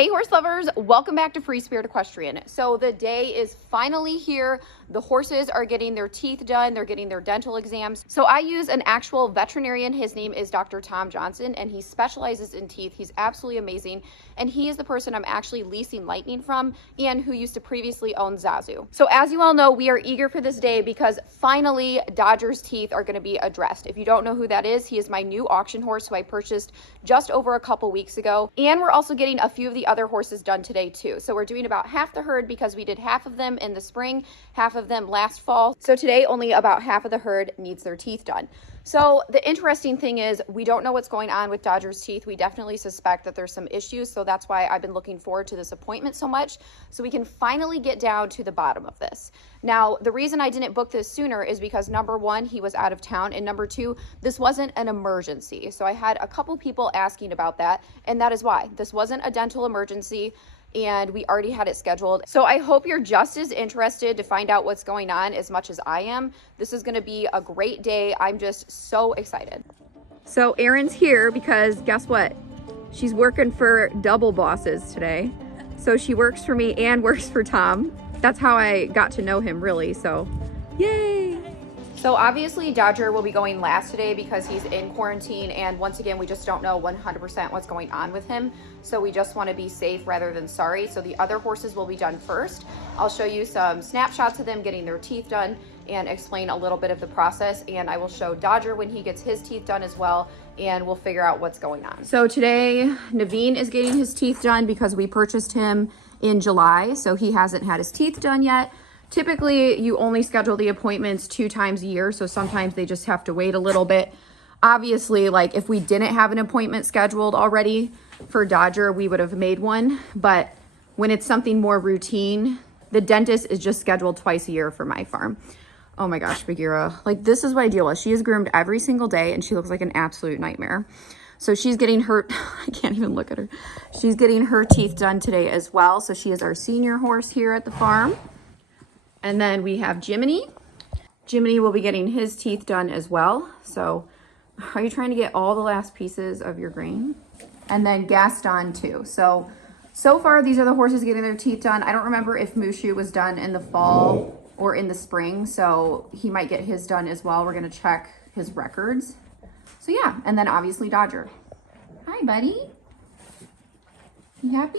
Hey horse lovers, welcome back to Free Spirit Equestrian. So the day is finally here. The horses are getting their teeth done. They're getting their dental exams. So I use an actual veterinarian. His name is Dr. Tom Johnson, and he specializes in teeth. He's absolutely amazing. And he is the person I'm actually leasing Lightning from and who used to previously own Zazu. So as you all know, we are eager for this day because finally Dodger's teeth are going to be addressed. If you don't know who that is, he is my new auction horse who I purchased just over a couple weeks ago. And we're also getting a few of the other horses done today too. So we're doing about half the herd because we did half of them in the spring, half of them last fall. So today only about half of the herd needs their teeth done. So the interesting thing is we don't know what's going on with Dodger's teeth. We definitely suspect that there's some issues. So that's why I've been looking forward to this appointment so much, so we can finally get down to the bottom of this. Now, the reason I didn't book this sooner is because number one, he was out of town, and number two, this wasn't an emergency. So I had a couple people asking about that, and that is why. This wasn't a dental emergency, and we already had it scheduled. So I hope you're just as interested to find out what's going on as much as I am. This is gonna be a great day. I'm just so excited. So Erin's here because guess what? She's working for double bosses today. So she works for me and works for Tom. That's how I got to know him really, so yay. So obviously Dodger will be going last today because he's in quarantine, and once again we just don't know 100% what's going on with him, so we just want to be safe rather than sorry. So the other horses will be done first. I'll show you some snapshots of them getting their teeth done and explain a little bit of the process, and I will show Dodger when he gets his teeth done as well, and we'll figure out what's going on. So today Naveen is getting his teeth done because we purchased him in July, so he hasn't had his teeth done yet. Typically, you only schedule the appointments 2 times a year, so sometimes they just have to wait a little bit. Obviously, like if we didn't have an appointment scheduled already for Dodger, we would have made one. But when it's something more routine, the dentist is just scheduled twice a year for my farm. Oh my gosh, Bagheera. Like, this is what I deal with. She is groomed every single day, and she looks like an absolute nightmare. So she's getting her, I can't even look at her. She's getting her teeth done today as well. So she is our senior horse here at the farm. And then we have Jiminy. Jiminy will be getting his teeth done as well. So are you trying to get all the last pieces of your grain? And then Gaston too. So far these are the horses getting their teeth done. I don't remember if Mushu was done in the fall or in the spring. So he might get his done as well. We're gonna check his records. So yeah, and then obviously Dodger. Hi, buddy. You happy?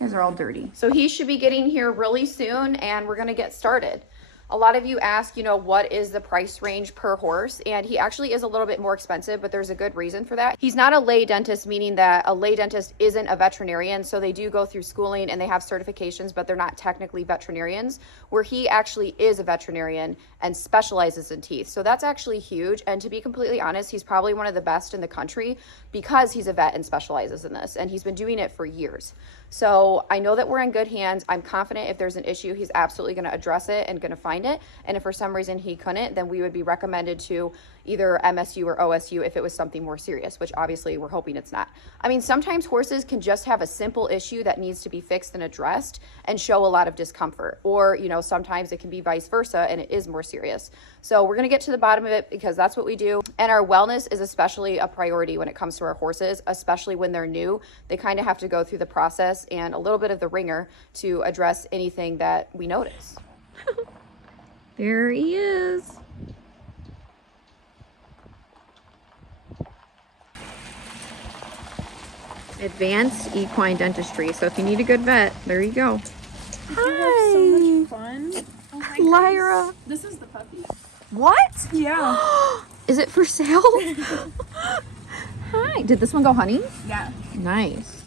You guys are all dirty. So he should be getting here really soon, and we're gonna get started. A lot of you ask, you know, what is the price range per horse? And he actually is a little bit more expensive, but there's a good reason for that. He's not a lay dentist, meaning that a lay dentist isn't a veterinarian. So they do go through schooling and they have certifications, but they're not technically veterinarians, where he actually is a veterinarian and specializes in teeth. So that's actually huge. And to be completely honest, he's probably one of the best in the country because he's a vet and specializes in this. And he's been doing it for years. So I know that we're in good hands. I'm confident if there's an issue, he's absolutely going to address it and going to find it. And if for some reason he couldn't, then we would be recommended to either MSU or OSU if it was something more serious, which obviously we're hoping it's not. I mean, sometimes horses can just have a simple issue that needs to be fixed and addressed and show a lot of discomfort. Or, you know, sometimes it can be vice versa and it is more serious. So we're going to get to the bottom of it because that's what we do. And our wellness is especially a priority when it comes to our horses, especially when they're new. They kind of have to go through the process and a little bit of the ringer to address anything that we notice. There he is. Advanced equine dentistry. So if you need a good vet, there you go. Hi. So much fun. Oh my Lyra. goodness. This is the puppy. What? Yeah. Is it for sale? Hi. Did this one go hunting? Yeah. Nice.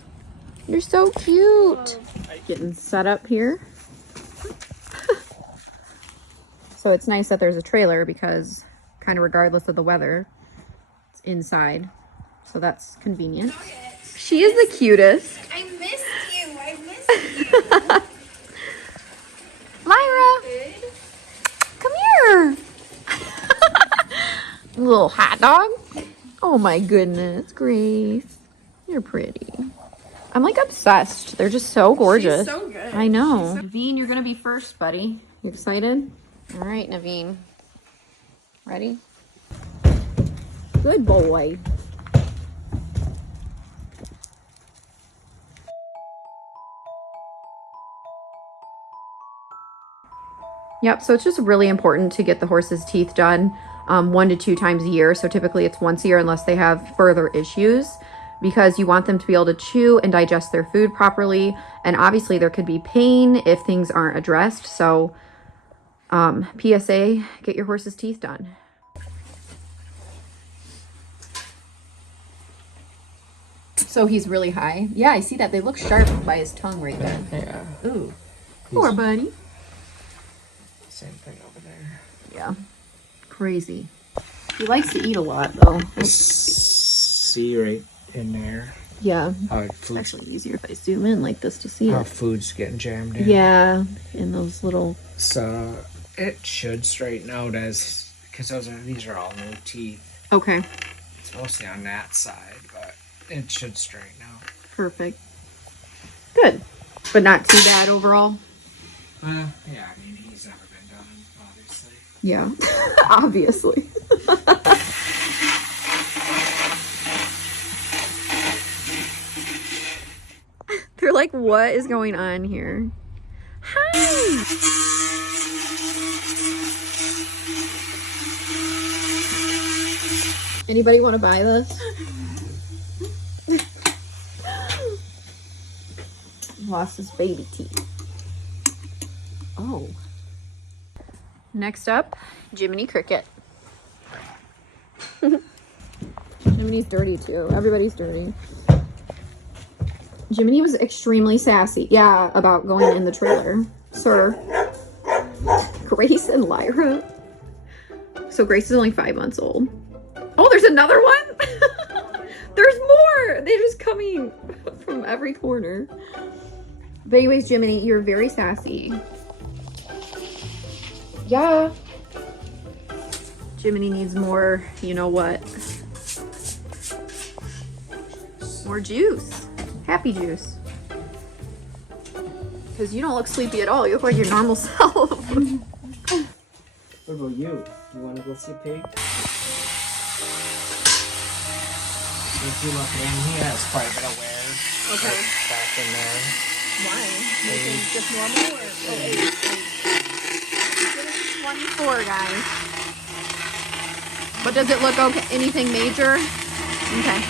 You're so cute. Getting set up here. So it's nice that there's a trailer because kind of regardless of the weather, it's inside. So that's convenient. She is the cutest. I missed you. I missed you. Lyra, come here. Little hot dog. Oh my goodness, Grace. You're pretty. I'm like obsessed. They're just so gorgeous. She's so good. I know. Naveen, you're gonna be first, buddy. You excited? All right, Naveen. Ready? Good boy. Yep, so it's just really important to get the horse's teeth done 1 to 2 times a year. So typically it's once a year unless they have further issues, because you want them to be able to chew and digest their food properly. And obviously there could be pain if things aren't addressed. So PSA, get your horse's teeth done. So he's really high. Yeah, I see that. They look sharp by his tongue right there. Yeah. Ooh. Poor buddy. Same thing over there. Yeah. Crazy. He likes to eat a lot though. See right in there. Yeah. How It's food's, actually easier if I zoom in like this to see how it. food's getting jammed in. Yeah, in those little. So it should straighten out as because these are all new teeth. Okay, It's mostly on that side, but it should straighten out. perfect. Good, but not too bad overall. Yeah, I mean he's never been done, obviously. Yeah, obviously. They're like, what is going on here? Hi! Anybody want to buy this? Lost his baby teeth. Oh. Next up, Jiminy Cricket. Jiminy's dirty too. Everybody's dirty. Jiminy was extremely sassy. Yeah, about going in the trailer. Sir. Grace and Lyra. So Grace is only 5 months old. Oh, there's another one? There's more! They're just coming from every corner. But anyways, Jiminy, you're very sassy. Yeah. Jiminy needs more, you know what? More juice. Happy juice. Because you don't look sleepy at all. You look like your normal self. What about you? You want to go see a pig? If you look at him, he has quite a bit of wear. Okay. Like, back in there. Why? You think just normal or? Oh, 8. He's 24, guys. But does it look okay? Anything major? Okay.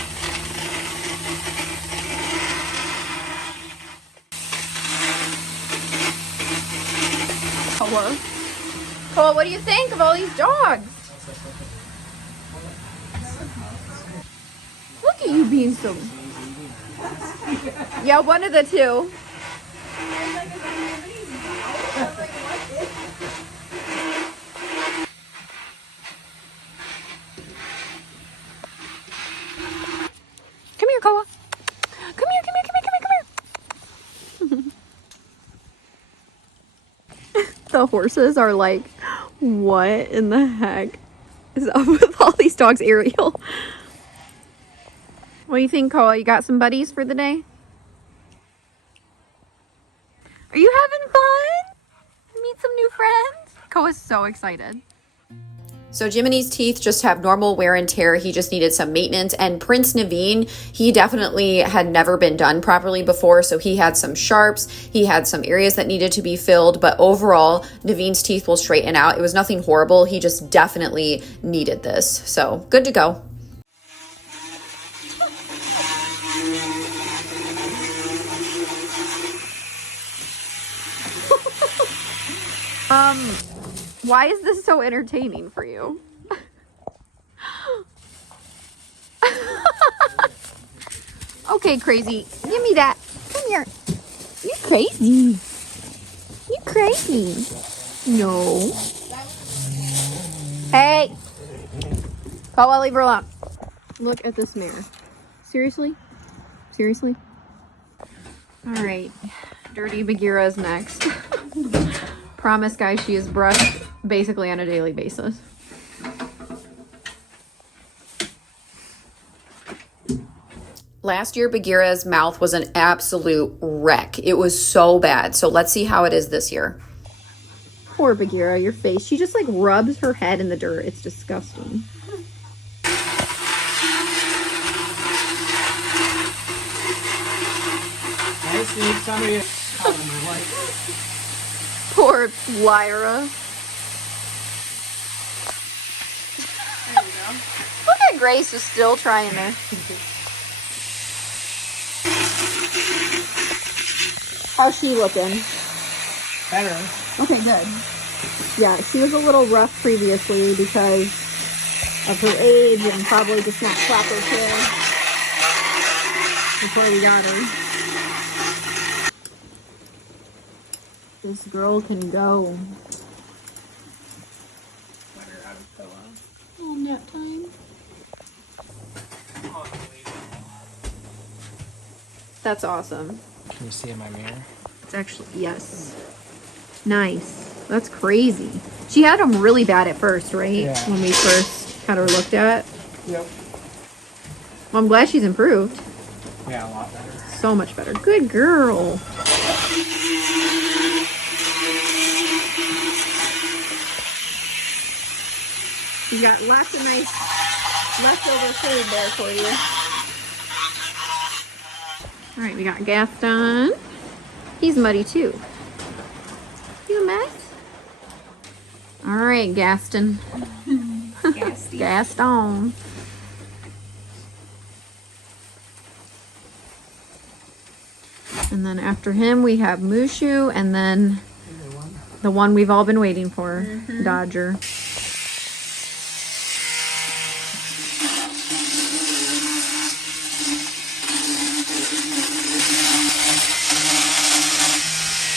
Cole, what do you think of all these dogs? Look at you being so... Yeah, one of the two. Come here, Koa. Come here, come here, come here, come here, come here. The horses are like, what in the heck is up with all these dogs, Ariel? What do you think, Koa? You got some buddies for the day? Are you having fun? Meet some new friends? Koa's so excited. So Jiminy's teeth just have normal wear and tear. He just needed some maintenance. And Prince Naveen, he definitely had never been done properly before. So he had some sharps. He had some areas that needed to be filled. But overall, Naveen's teeth will straighten out. It was nothing horrible. He just definitely needed this. So good to go. Why is this so entertaining for you? Okay, crazy. Give me that. Come here. You're crazy. You're crazy. No. Hey. Koa, leave her alone. Look at this mare. Seriously? Seriously? All right. Dirty Bagheera is next. Promise, guys, she is brushed basically on a daily basis. Last year, Bagheera's mouth was an absolute wreck. It was so bad. So let's see how it is this year. Poor Bagheera, your face. She just like rubs her head in the dirt. It's disgusting. I just need somebody to cover my life. Poor Lyra. There you go. Look at Grace is still trying there. How's she looking? Better. Okay, good. Yeah, she was a little rough previously because of her age and probably just not proper care before we got her. This girl can go. Let her have a pillow. Oh, nap time. That's awesome. Can you see in my mirror? It's actually, yes. Nice. That's crazy. She had them really bad at first, right? Yeah. When we first had her looked at. Yep. Well, I'm glad she's improved. Yeah, a lot better. So much better. Good girl. You got lots of nice leftover food there for you. All right, we got Gaston. He's muddy too. You a mess? All right, Gaston. Gaston. And then after him, we have Mushu, and then the one we've all been waiting for, Dodger.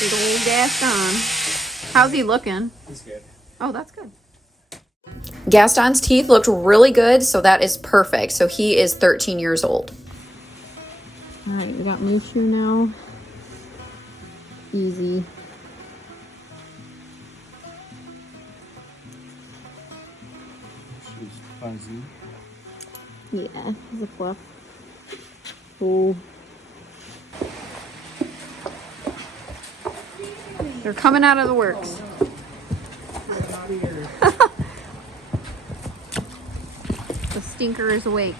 Big old Gaston. How's he looking? He's good. Oh, that's good. Gaston's teeth looked really good, so that is perfect. So he is 13 years old. All right, we got Mushu now. Easy. She's fuzzy. Yeah, he's a fluff. Oh. They're coming out of the works. The stinker is awake.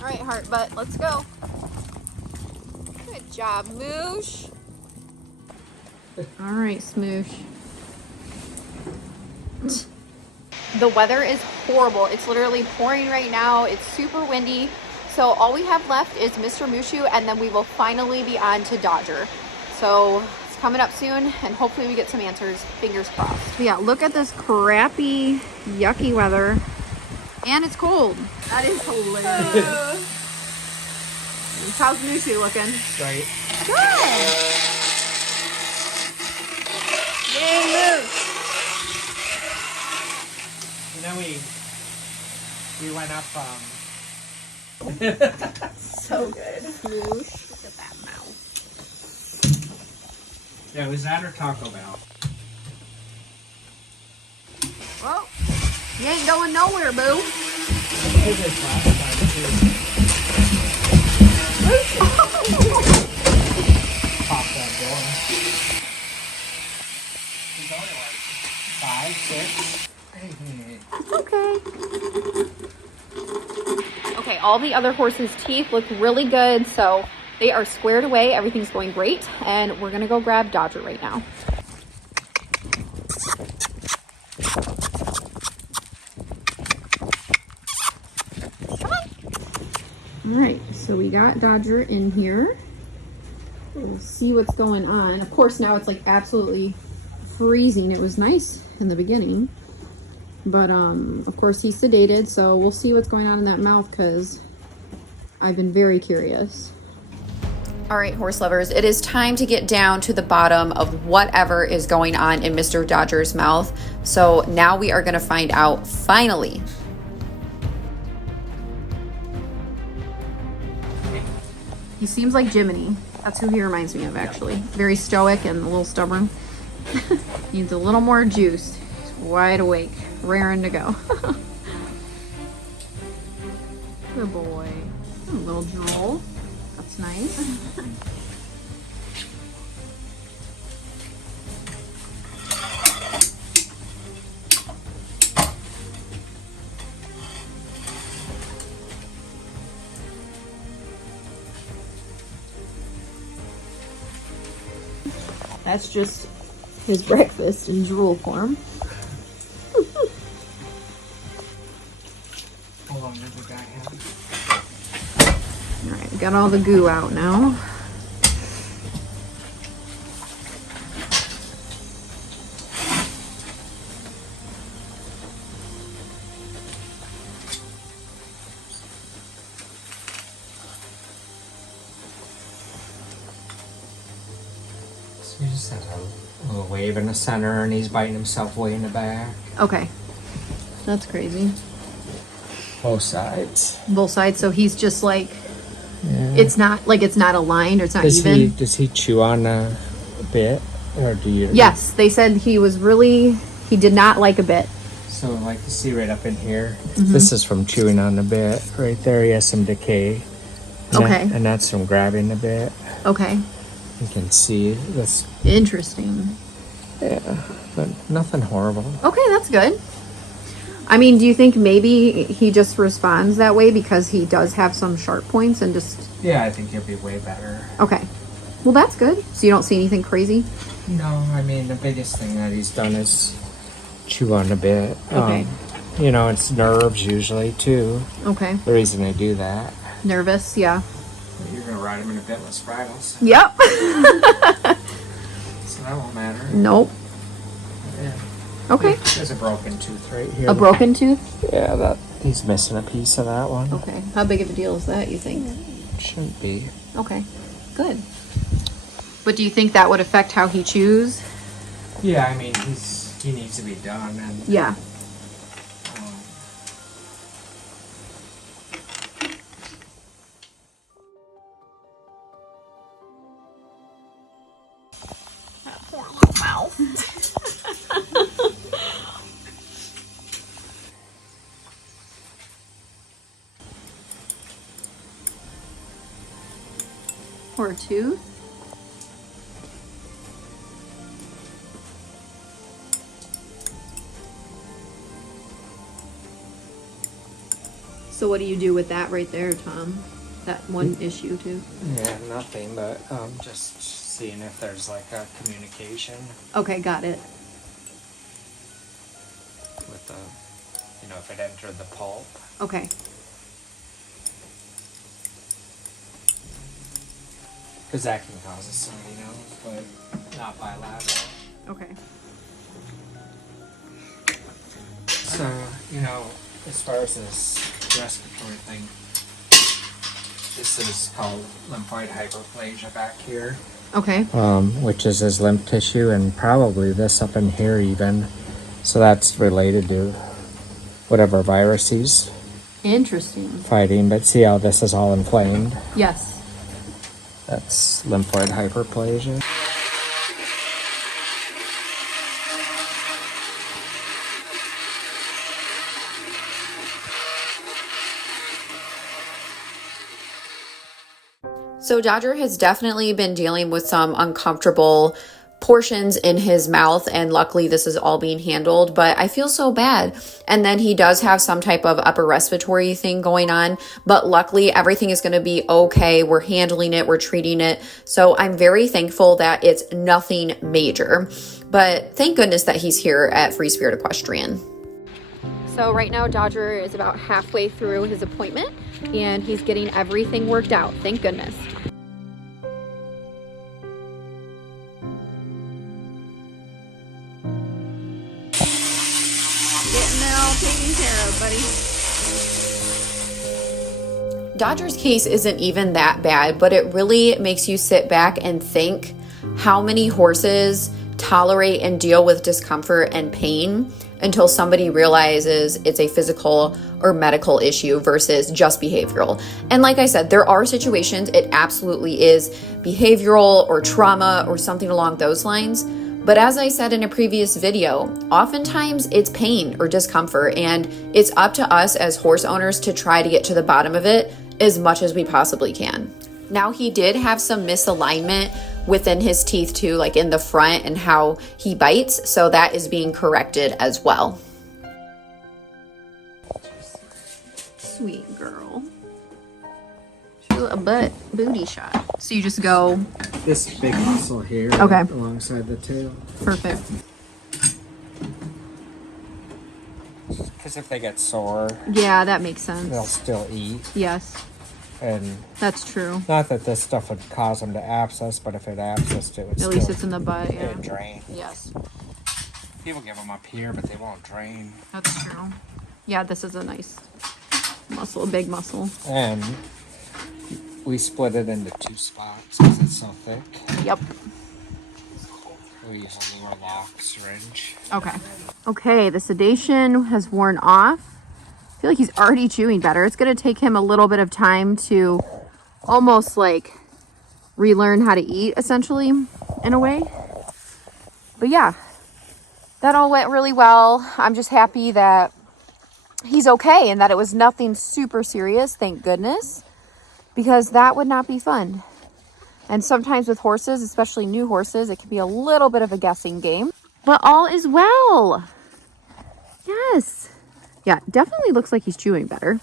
All right, heart butt, let's go. Good job, Moosh. All right, Smoosh. The weather is horrible. It's literally pouring right now. It's super windy. So all we have left is Mr. Mushu, and then we will finally be on to Dodger. So it's coming up soon, and hopefully we get some answers. Fingers crossed. But yeah, look at this crappy, yucky weather. And it's cold. That is hilarious. How's Mushu looking? Right. Good. Yay, Moose. And then we went up. So good. Moosh. Look at that mouth. Yeah, it was that or Taco Bell. Well, you ain't going nowhere, boo. I did this last time too. Pop that door. There's only like 5, 6. Okay. Okay, all the other horses' teeth look really good, so they are squared away. Everything's going great, and we're gonna go grab Dodger right now. Come on. All right, so we got Dodger in here. We'll see what's going on. Of course, now it's like absolutely freezing. It was nice in the beginning. But, of course, he's sedated, so we'll see what's going on in that mouth, because I've been very curious. All right, horse lovers, it is time to get down to the bottom of whatever is going on in Mr. Dodger's mouth. So now we are going to find out, finally. He seems like Jiminy. That's who he reminds me of, actually. Very stoic and a little stubborn. Needs a little more juice. He's wide awake. Raring to go. Good boy. A little drool. That's nice. That's just his breakfast in drool form. got all the goo out now. So he just has a little wave in the center, and he's biting himself way in the back. Okay. That's crazy. Both sides. Both sides, so he's just like, Yeah. it's not aligned or it's not even. Does he chew on a bit, or do you? Yes, they said he did not like a bit. So like you see right up in here, this is from chewing on the bit. Right there, he has some decay. Okay. And that's from grabbing the bit. Okay. You can see this. Interesting. Yeah, but nothing horrible. Okay, that's good. I mean, do you think maybe he just responds that way because he does have some sharp points and just... Yeah, I think he'll be way better. Okay. Well, that's good. So you don't see anything crazy? No, I mean, the biggest thing that he's done is chew on the bit. Okay. You know, it's nerves usually, too. Okay. The reason they do that. Nervous, yeah. You're going to ride him in a bitless bridles. Yep. So that won't matter. Nope. Yeah. Okay. There's a broken tooth right here. A broken tooth? Yeah, he's missing a piece of that one. Okay. How big of a deal is that, you think? Shouldn't be. Okay. Good. But do you think that would affect how he chews? Yeah, I mean, he needs to be done. And, Yeah. That poor little mouth. Or a tooth? So what do you do with that right there, Tom? That one issue too? Yeah, nothing, but just seeing if there's like a communication Okay, got it. with the, if it entered the pulp. Okay. Because that can cause a snotty nose, but not bilateral. Okay. So, as far as this respiratory thing, this is called lymphoid hyperplasia back here. Okay. Which is his lymph tissue, and probably this up in here even. So that's related to whatever virus he's Interesting. fighting. But see how this is all inflamed? Yes. That's lymphoid hyperplasia. So Dodger has definitely been dealing with some uncomfortable portions in his mouth, and luckily this is all being handled, but I feel so bad. And then he does have some type of upper respiratory thing going on, but luckily everything is going to be okay. We're handling it, we're treating it. So I'm very thankful that it's nothing major, but thank goodness that he's here at Free Spirit Equestrian. So right now Dodger is about halfway through his appointment and he's getting everything worked out. Thank goodness. Getting it all taken care of, buddy. Dodger's case isn't even that bad, but it really makes you sit back and think how many horses tolerate and deal with discomfort and pain until somebody realizes it's a physical or medical issue versus just behavioral. And like I said, there are situations it absolutely is behavioral or trauma or something along those lines. But as I said in a previous video, oftentimes it's pain or discomfort, and it's up to us as horse owners to try to get to the bottom of it as much as we possibly can. Now, he did have some misalignment within his teeth too, like in the front and how he bites, so that is being corrected as well. Sweet girl. A booty shot. So you just go. This big muscle here, Okay. alongside the tail. Perfect. Because if they get sore, Yeah, that makes they'll sense. still eat. Yes. And That's true. not that this stuff would cause them to abscess, but if it abscessed, it would At least it's in the butt, yeah. it'd drain. Yes, People give them up here, but they won't drain. that's true. Yeah, this is a nice muscle, a big muscle. And we split it into 2 spots because it's so thick. Yep. We use a lower lock syringe. Okay. Okay, the sedation has worn off. I feel like he's already chewing better. It's going to take him a little bit of time to almost like relearn how to eat, essentially, in a way. But yeah, that all went really well. I'm just happy that he's okay and that it was nothing super serious, thank goodness, because that would not be fun. And sometimes with horses, especially new horses, it can be a little bit of a guessing game. But all is well. Yes. Yeah, definitely looks like he's chewing better.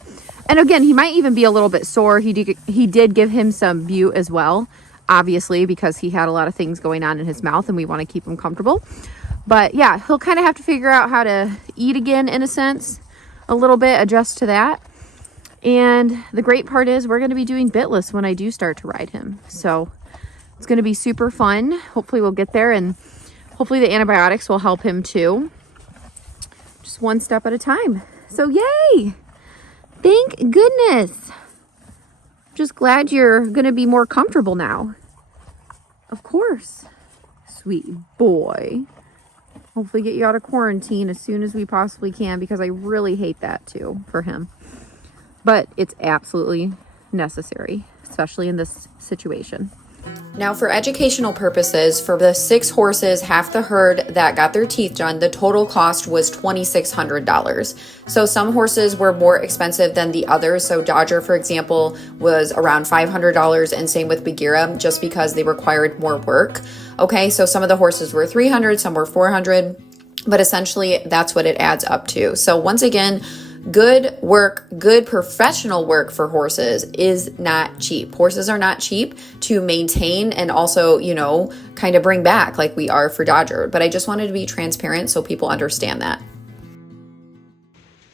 And again, he might even be a little bit sore. He did give him some bute as well, obviously, because he had a lot of things going on in his mouth and we want to keep him comfortable. But yeah, he'll kind of have to figure out how to eat again, in a sense, a little bit, adjust to that. And the great part is we're going to be doing bitless when I do start to ride him. So it's going to be super fun. Hopefully we'll get there, and hopefully the antibiotics will help him too. Just one step at a time. So yay! Thank goodness. Just glad you're going to be more comfortable now. Of course. Sweet boy. Hopefully get you out of quarantine as soon as we possibly can, because I really hate that too for him. But it's absolutely necessary, especially in this situation. Now, for educational purposes, for the 6 horses, half the herd that got their teeth done, the total cost was $2,600. So some horses were more expensive than the others. So Dodger, for example, was around $500, and same with Bagheera, just because they required more work. Okay, so some of the horses were $300, some were $400, but essentially that's what it adds up to. So once again, good work, good professional work for horses is not cheap. Horses are not cheap to maintain and also, you know, kind of bring back like we are for Dodger. But I just wanted to be transparent so people understand that.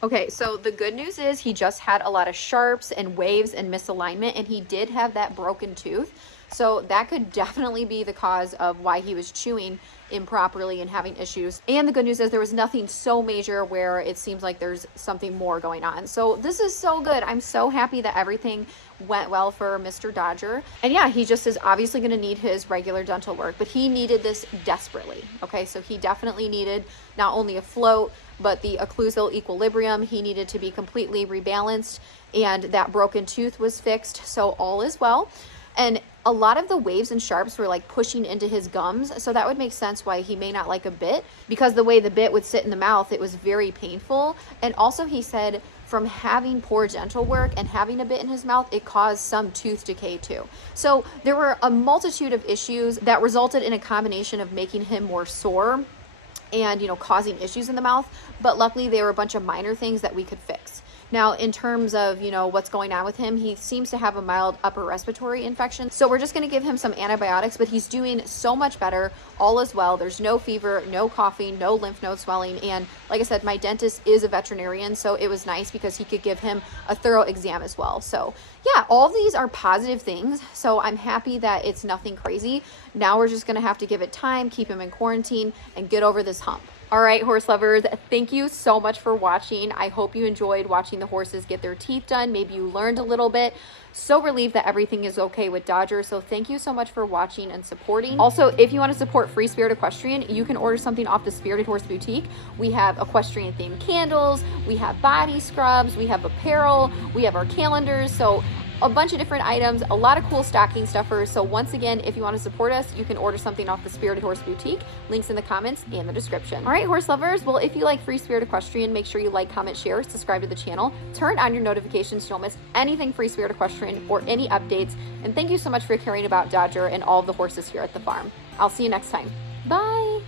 Okay, so the good news is he just had a lot of sharps and waves and misalignment, and he did have that broken tooth. So that could definitely be the cause of why he was chewing improperly and having issues. And the good news is there was nothing so major where it seems like there's something more going on. So this is so good. I'm so happy that everything went well for Mr. Dodger. And yeah, he just is obviously going to need his regular dental work, but he needed this desperately. Okay, so he definitely needed not only a float, but the occlusal equilibrium. He needed to be completely rebalanced, and that broken tooth was fixed. So all is well. And a lot of the waves and sharps were like pushing into his gums. So that would make sense why he may not like a bit, because the way the bit would sit in the mouth, it was very painful. And also he said from having poor dental work and having a bit in his mouth, it caused some tooth decay too. So there were a multitude of issues that resulted in a combination of making him more sore and, you know, causing issues in the mouth. But luckily they were a bunch of minor things that we could fix. Now, in terms of, you know, what's going on with him, he seems to have a mild upper respiratory infection. So we're just going to give him some antibiotics, but he's doing so much better. All is well. There's no fever, no coughing, no lymph node swelling. And like I said, my dentist is a veterinarian, so it was nice because he could give him a thorough exam as well. So yeah, all of these are positive things. So I'm happy that it's nothing crazy. Now we're just going to have to give it time, keep him in quarantine, and get over this hump. All right, horse lovers, thank you so much for watching. I hope you enjoyed watching the horses get their teeth done. Maybe you learned a little bit. So relieved that everything is okay with Dodger. So thank you so much for watching and supporting. Also, if you want to support Free Spirit Equestrian, you can order something off the Spirited Horse Boutique. We have equestrian themed candles, we have body scrubs, we have apparel, we have our calendars. So a bunch of different items, a lot of cool stocking stuffers. So once again, if you want to support us, you can order something off the Spirited Horse Boutique. Links in the comments and the description. All right, horse lovers. Well, if you like Free Spirit Equestrian, make sure you like, comment, share, subscribe to the channel, turn on your notifications so you don't miss anything Free Spirit Equestrian or any updates. And thank you so much for caring about Dodger and all of the horses here at the farm. I'll see you next time. Bye.